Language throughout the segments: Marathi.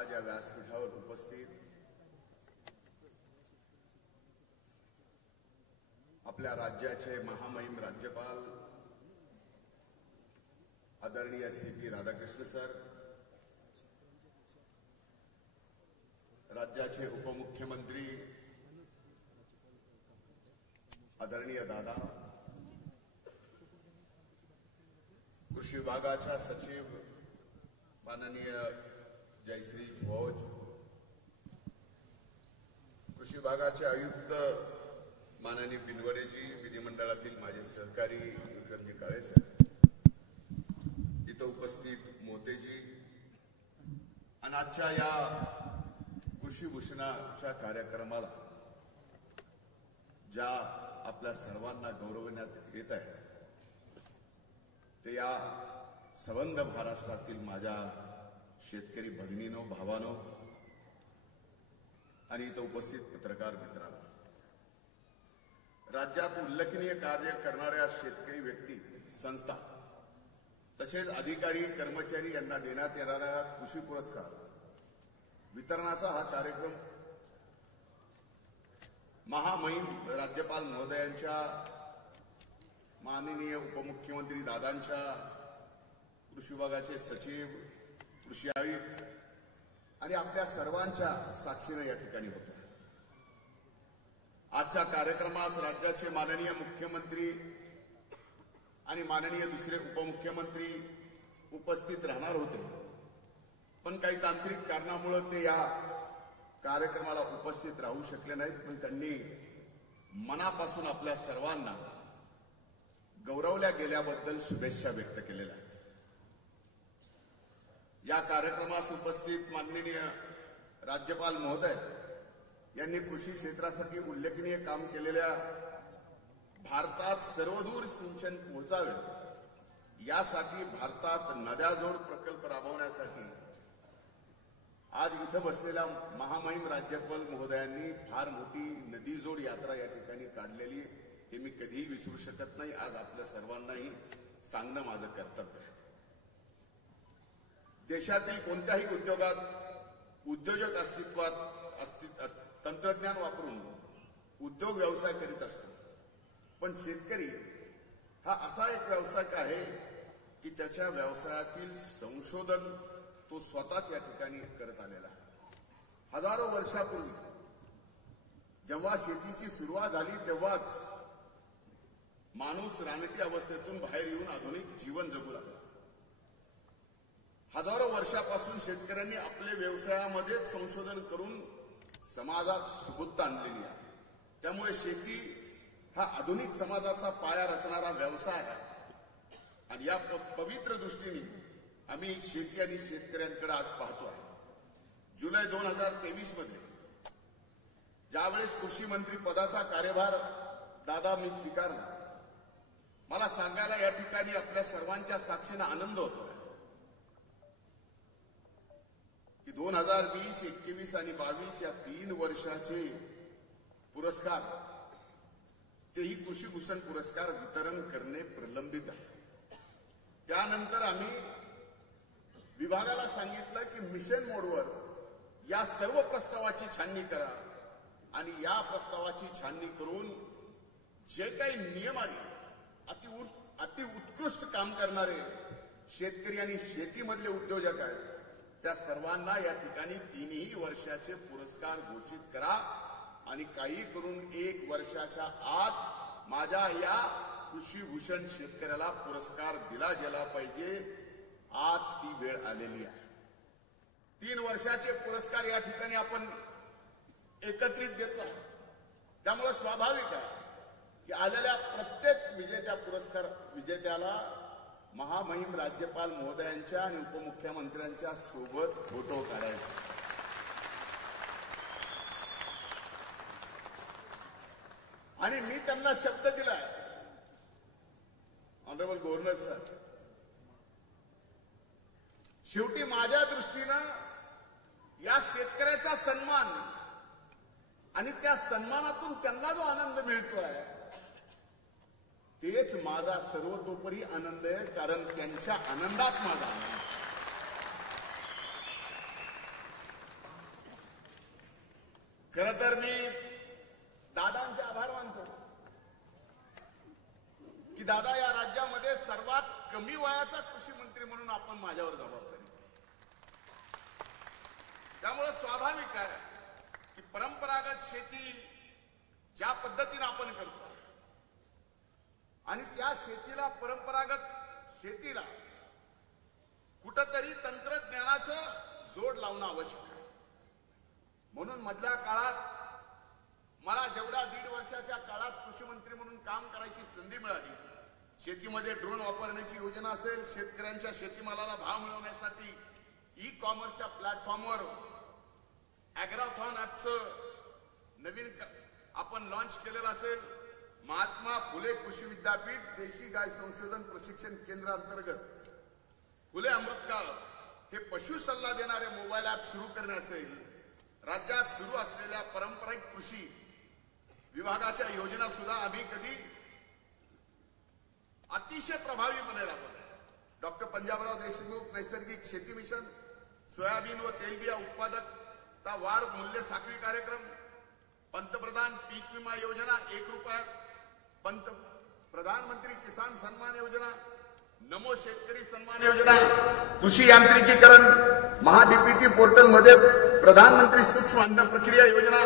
आज या व्यासपीठावर उपस्थित आपल्या राज्याचे महामहिम राज्यपाल आदरणीय सी.पी. राधाकृष्ण सर, राज्याचे उपमुख्यमंत्री आदरणीय दादा, कृषी विभागाच्या सचिव माननीय जयश्री भोज, कृषी विभागाचे आयुक्त माननीय बिनवडेजी, विधिमंडळातील माझे सहकारी विक्रमजी काळे साहेब, इथं उपस्थित मोतेजी आणि आजच्या या कृषी भूषणाच्या कार्यक्रमाला ज्या आपल्या सर्वांना गौरवण्यात येत आहे ते या संबंध महाराष्ट्रातील माझ्या शेतकरी भगिनीनो, भावानो आणि इथं उपस्थित पत्रकार मित्रांनो, राज्यात उल्लेखनीय कार्य करणाऱ्या शेतकरी व्यक्ती, संस्था तसेच अधिकारी कर्मचारी यांना देण्यात येणारा कृषी पुरस्कार वितरणाचा हा कार्यक्रम महामहिम राज्यपाल महोदयांच्या, माननीय उपमुख्यमंत्री दादांच्या, कृषी विभागाचे सचिव, कृषी आयुक्त आणि आपल्या सर्वांच्या साक्षीने या ठिकाणी होतो. आजच्या कार्यक्रमास राज्याचे माननीय मुख्यमंत्री आणि माननीय दुसरे उपमुख्यमंत्री उपस्थित राहणार होते, पण काही तांत्रिक कारणामुळे ते या कार्यक्रमाला उपस्थित राहू शकले नाहीत. पण त्यांनी मनापासून आपल्या सर्वांना गौरवल्या गेल्याबद्दल शुभेच्छा व्यक्त केलेल्या आहेत. या कार्यक्रमास उपस्थित माननीय राज्यपाल महोदय यांनी कृषी क्षेत्रासाठी उल्लेखनीय काम केलेल्या, भारतात सर्वदूर सिंचन पोहोचावे यासाठी भारतात नद्याजोड प्रकल्प राबवण्यासाठी आज इथं बसलेल्या महामहिम राज्यपाल महोदयांनी फार मोठी नदीजोड यात्रा या ठिकाणी काढलेली, हे मी कधीही विसरू शकत नाही. आज आपल्या सर्वांनाही सांगणं माझं कर्तव्य आहे. देशातील कोणत्याही उद्योगात उद्योजक तंत्रज्ञान वापरून उद्योग व्यवसाय करीत असतो, पण शेतकरी हा असा एक व्यावसायिक आहे की त्याच्या व्यवसायातील संशोधन तो स्वतःच या ठिकाणी करत आलेला आहे. हजारो वर्षापूर्वी जेव्हा शेतीची सुरुवात झाली तेव्हाच माणूस रानटी अवस्थेतून बाहेर येऊन आधुनिक जीवन जगू लागला. हजारो वर्षापासून शेतकऱ्यांनी आपल्या व्यवसायामध्येच संशोधन करून समाजात सुबत्ता आणलेली आहे. त्यामुळे शेती हा आधुनिक समाजाचा पाया रचणारा व्यवसाय आहे. आणि या पवित्र दृष्टीने आम्ही शेती आणि शेतकऱ्यांकडे आज पाहतो आहे. जुलै 2023 मध्ये ज्यावेळेस कृषी मंत्री पदाचा कार्यभार दादा मी स्वीकारला, मला सांगायला या ठिकाणी आपल्या सर्वांच्या साक्षीने आनंद होतो की 2020, 21 आणि 22 या 3 वर्षाचे पुरस्कार, तेही कृषी भूषण पुरस्कार वितरण करणे प्रलंबित आहे. त्यानंतर आम्ही विभागाला सांगितलं की मिशन मोडवर या सर्व प्रस्तावाची छाननी करा आणि या प्रस्तावाची छाननी करून जे काही नियमाने अति उत्कृष्ट काम करणारे शेतकरी आणि शेतीमधले उद्योजक आहेत त्या सर्वांना या ठिकाणी 3ही वर्षाचे पुरस्कार घोषित करा आणि काही करून 1 वर्षाच्या आत माझ्या या कृषी भूषण शेतकऱ्याला पुरस्कार दिला गेला पाहिजे. आज ती वेळ आलेली आहे. 3 वर्षाचे पुरस्कार या ठिकाणी आपण एकत्रित घेतला, त्यामुळे स्वाभाविक आहे की आलेल्या प्रत्येक विजेत्याला महामहिम राज्यपाल महोदयांच्या आणि उपमुख्यमंत्र्यांच्या सोबत फोटो काढायचा. आणि मी त्यांना शब्द दिलाय, ऑनरेबल गव्हर्नर सर, शेवटी माझ्या दृष्टीनं या शेतकऱ्याचा सन्मान आणि त्या सन्मानातून त्यांना जो आनंद मिळतोय तेच माझा सर्वतोपरी आनंद आहे, कारण त्यांच्या आनंदात माझा आनंद. खरं तर मी दादांचे आभार मानतो की दादा या राज्यामध्ये सर्वात कमी वयाचा कृषी मंत्री म्हणून आपण माझ्यावर जबाबदारी दिली. त्यामुळे स्वाभाविक आहे की परंपरागत शेती ज्या पद्धतीने आपण करतो आणि त्या शेतीला परंपरागत शेतीला कुठंतरी तंत्रज्ञानाचं जोड लावणं आवश्यक आहे. म्हणून मधल्या काळात मला जेवढ्या 1.5 वर्षाच्या काळात कृषी मंत्री म्हणून काम करायची संधी मिळाली, शेतीमध्ये ड्रोन वापरण्याची योजना असेल, शेतकऱ्यांच्या शेतीमालाला भाव मिळवण्यासाठी ई कॉमर्सच्या प्लॅटफॉर्मवर ॲग्राथॉन ॲपचं नवीन आपण लॉन्च केलेलं असेल, महात्मा फुले कृषी विद्यापीठ देशी गाय संशोधन प्रशिक्षण केंद्र अंतर्गत फुले अमृतकाळ हे पशु सल्ला देणारे मोबाईल ॲप सुरू करणे असेल, राज्यात सुरू असलेल्या पारंपरिक कृषी विभागाच्या योजना सुद्धा आम्ही कधी अतिशय प्रभावीपणे राबवल्या. डॉक्टर पंजाबराव देशमुख नैसर्गिक शेती मिशन, सोयाबीन व तेलबिया उत्पादकता वाढ मूल्य साखळी कार्यक्रम, पंतप्रधान पीक विमा योजना 1 रुपयात, प्रधानमंत्री किसान सन्मान योजना, नमो शेतकरी सन्मान योजना, कृषी यांत्रिकीकरण, महाडीपीटी पोर्टल मध्ये प्रधानमंत्री सूक्ष्म अन्न प्रक्रिया योजना,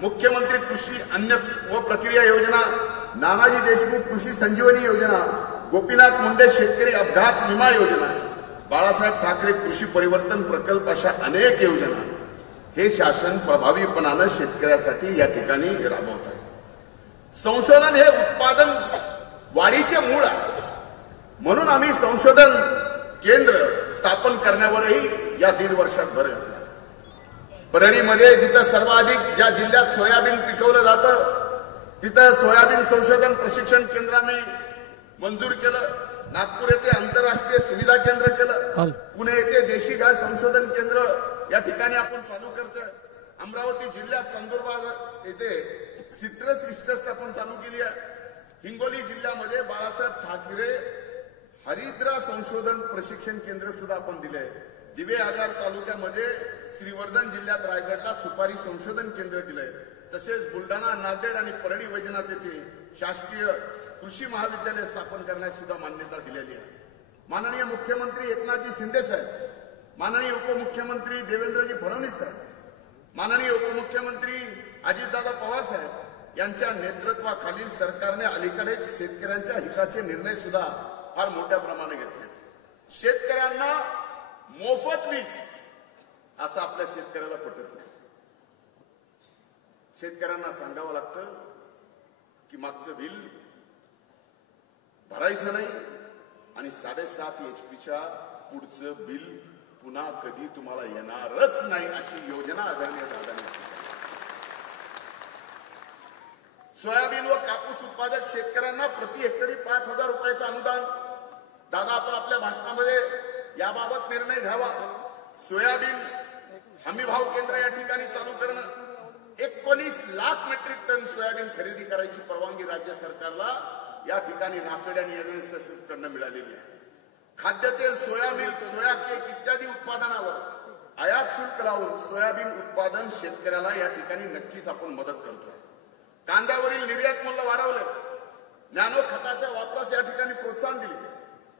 मुख्यमंत्री कृषी अन्न व प्रक्रिया योजना, नानाजी देशमुख कृषी संजीवनी योजना, गोपीनाथ मुंडे शेतकरी अपघात विमा योजना, बाळासाहेब ठाकरे कृषी परिवर्तन प्रकल्प अशा अनेक योजना हे शासन प्रभावीपणाने शेतकऱ्यासाठी या ठिकाणी राबवत आहे. संशोधन हे उत्पादन वाढीचे मूळ आहे. म्हणून आम्ही संशोधन केंद्र स्थापन करण्यावरही या 1.5 वर्षात भर घातला. परळीमध्ये जिथं सर्वाधिक ज्या जिल्ह्यात सोयाबीन पिकवलं जातं तिथं सोयाबीन संशोधन प्रशिक्षण केंद्र आम्ही मंजूर केलं. नागपूर येथे आंतरराष्ट्रीय सुविधा केंद्र केलं. पुणे येथे देशी गाय संशोधन केंद्र या ठिकाणी आपण चालू करतोय. अमरावती जिल्ह्यात चांदूरबाग येथे सिट्रस रिसर्च आपण चालू केली आहे. हिंगोली जिल्ह्यामध्ये बाळासाहेब ठाकरे हरिद्रा संशोधन प्रशिक्षण केंद्र सुद्धा आपण दिले. दिवे आगार तालुक्यामध्ये श्रीवर्धन जिल्ह्यात रायगडला सुपारी संशोधन केंद्र दिलंय. तसेच बुलढाणा, नांदेड आणि परळी वैजनाथ येथे शासकीय कृषी महाविद्यालय स्थापन करण्यास सुद्धा मान्यता दिलेली आहे. माननीय मुख्यमंत्री एकनाथजी शिंदे साहेब, माननीय उपमुख्यमंत्री देवेंद्रजी फडणवीस साहेब, माननीय उपमुख्यमंत्री अजितदादा पवार साहेब यांच्या नेतृत्वाखालील सरकारने अलीकडेच शेतकऱ्यांच्या हिताचे निर्णय सुद्धा फार मोठ्या प्रमाणात घेतले. शेतकऱ्यांना मोफत वीज असं आपल्या शेतकऱ्याला पटत नाही. शेतकऱ्यांना सांगावं लागतं की मागचं बिल भरायचं नाही आणि 7.5 HP पुढचं बिल पुन्हा कधी तुम्हाला येणारच नाही अशी योजना आदरणीय दादांनी. सोयाबीन व कापूस उत्पादक शेतकऱ्यांना प्रति हेक्टरी 5,000 रुपयाचं अनुदान. दादा आपण आपल्या भाषणामध्ये याबाबत निर्णय घ्यावा. सोयाबीन हमी भाव केंद्र या ठिकाणी चालू करणं. 19 लाख मेट्रिक टन सोयाबीन खरेदी करायची परवानगी राज्य सरकारला या ठिकाणी नाफेड आणि एजन्सीकडनं मिळालेली आहे. खाद्यतेल, सोया मिल्क, सोया केक इत्यादी उत्पादनावर आयात शुल्क लावून सोयाबीन उत्पादन शेतकऱ्याला या ठिकाणी नक्कीच आपण मदत करतोय. कांद्यावरील निर्यात मूल्य वाढवलं. नॅनो खताच्या वापरास या ठिकाणी प्रोत्साहन दिले.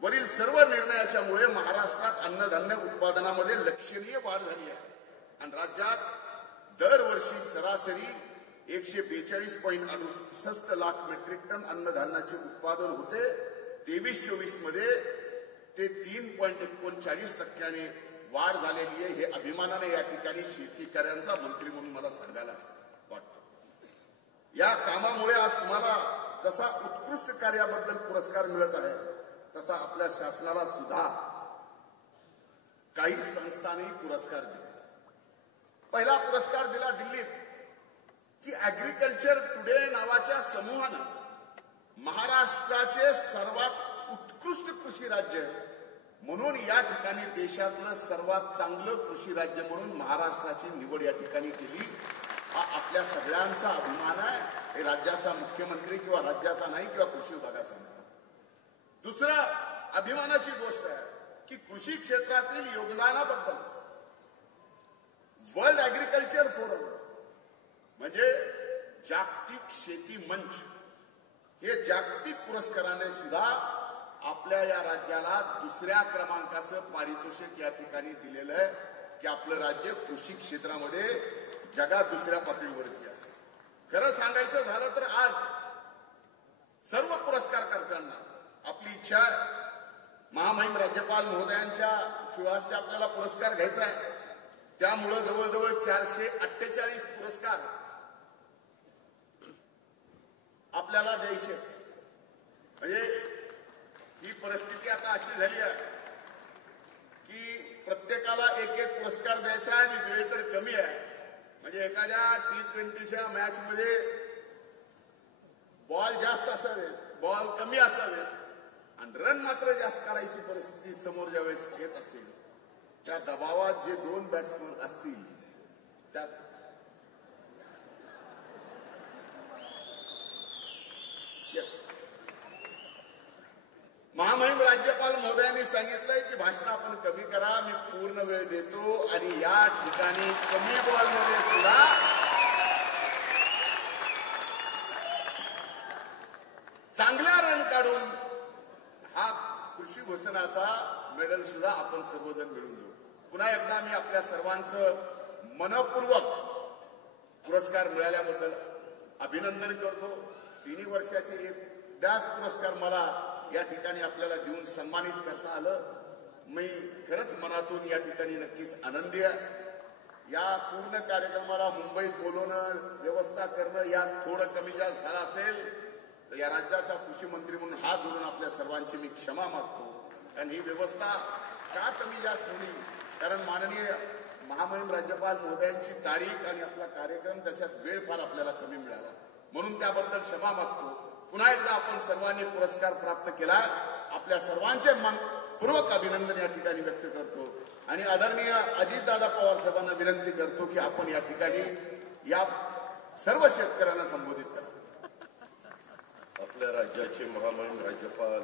वरील सर्व निर्णयाच्यामुळे महाराष्ट्रात अन्नधान्य उत्पादनामध्ये लक्षणीय वाढ झाली आहे आणि राज्यात दरवर्षी सरासरी 142.68 लाख मेट्रिक टन अन्नधान्याचे उत्पादन होते. 23-24 मध्ये ते 3.39% वाढ झालेली आहे. हे अभिमानाने या ठिकाणी शेतकऱ्यांचा मंत्री म्हणून मला सांगायला वाटतं. या कामामुळे आज तुम्हाला जसा उत्कृष्ट कार्याबद्दल पुरस्कार मिळत आहे तसा आपल्या शासनाला सुद्धा काही संस्थांनी पुरस्कार दिले. पहिला पुरस्कार दिला दिल्लीत की ऍग्रिकल्चर टुडे नावाच्या समूहानं महाराष्ट्राचे सर्वात उत्कृष्ट कृषी राज्य म्हणून या ठिकाणी देशातलं सर्वात चांगलं कृषी राज्य म्हणून महाराष्ट्राची निवड या ठिकाणी केली. हा आपल्या सगळ्यांचा अभिमान आहे. हे राज्याचा मुख्यमंत्री किंवा राज्याचा नाही किंवा कृषी विभागाचा नाही. दुसरा अभिमानाची गोष्ट आहे की कृषी क्षेत्रातील योगदानाबद्दल वर्ल्ड ऍग्रिकल्चर फोरम शेती मंच हे जागतिक पुरस्काराने सुद्धा आपल्या या राज्याला दुसऱ्या क्रमांकाचं पारितोषिक या ठिकाणी दिलेलं आहे की आपलं राज्य कृषी क्षेत्रामध्ये जगात दुसऱ्या पातळीवरती आहे. खरं सांगायचं झालं तर आज सर्व पुरस्कार करताना आपली इच्छा महामहिम राज्यपाल महोदयांच्या शिवास्ते आपल्याला पुरस्कार घ्यायचा आहे. त्यामुळं जवळजवळ 448 पुरस्कार आपल्याला द्यायचे. म्हणजे ही परिस्थिती आता अशी झाली आहे की प्रत्येकाला एक एक पुरस्कार द्यायचा आणि वेळ तर कमी आहे. म्हणजे एखाद्या T20च्या मॅच मध्ये बॉल जास्त असावेत, बॉल कमी असावेत आणि रन मात्र जास्त काढायची परिस्थिती समोर ज्यावेळेस येत असेल त्या दबावात जे 2 बॅट्समन असतील त्या महामहिम राज्यपाल महोदयांनी सांगितलंय की भाषण आपण कमी करा, मी पूर्ण वेळ देतो आणि या ठिकाणी कमी बॉलमध्ये सुद्धा चांगल्या रन काढून हा कृषी भूषणाचा मेडल सुद्धा आपण सर्वजण मिळून जाऊ. पुन्हा एकदा मी आपल्या सर्वांचं मनपूर्वक पुरस्कार मिळाल्याबद्दल अभिनंदन करतो. 3 वर्षाचे एकदाच पुरस्कार मला या ठिकाणी आपल्याला देऊन सन्मानित करता आलं. मी खरंच मनातून या ठिकाणी नक्कीच आनंदी आहे. या पूर्ण कार्यक्रमाला मुंबईत बोलवणं, व्यवस्था करणं यात थोडं कमी जास्त झालं असेल तर या राज्याचा कृषी मंत्री म्हणून हात धरून आपल्या सर्वांची मी क्षमा मागतो. कारण ही व्यवस्था का कमी जास्त होणी, कारण माननीय महामहिम राज्यपाल महोदयांची तारीख आणि आपला कार्यक्रम त्याच्यात वेळ फार आपल्याला कमी मिळाला, म्हणून त्याबद्दल क्षमा मागतो. पुन्हा एकदा आपण सर्वांनी पुरस्कार प्राप्त केला. आपल्या सर्वांचे मनपूर्वक अभिनंदन या ठिकाणी व्यक्त करतो आणि आदरणीय अजितदादा पवार साहेबांना विनंती करतो की आपण या ठिकाणी या सर्व शेतकऱ्यांना संबोधित करा. आपल्या राज्याचे महामहिम राज्यपाल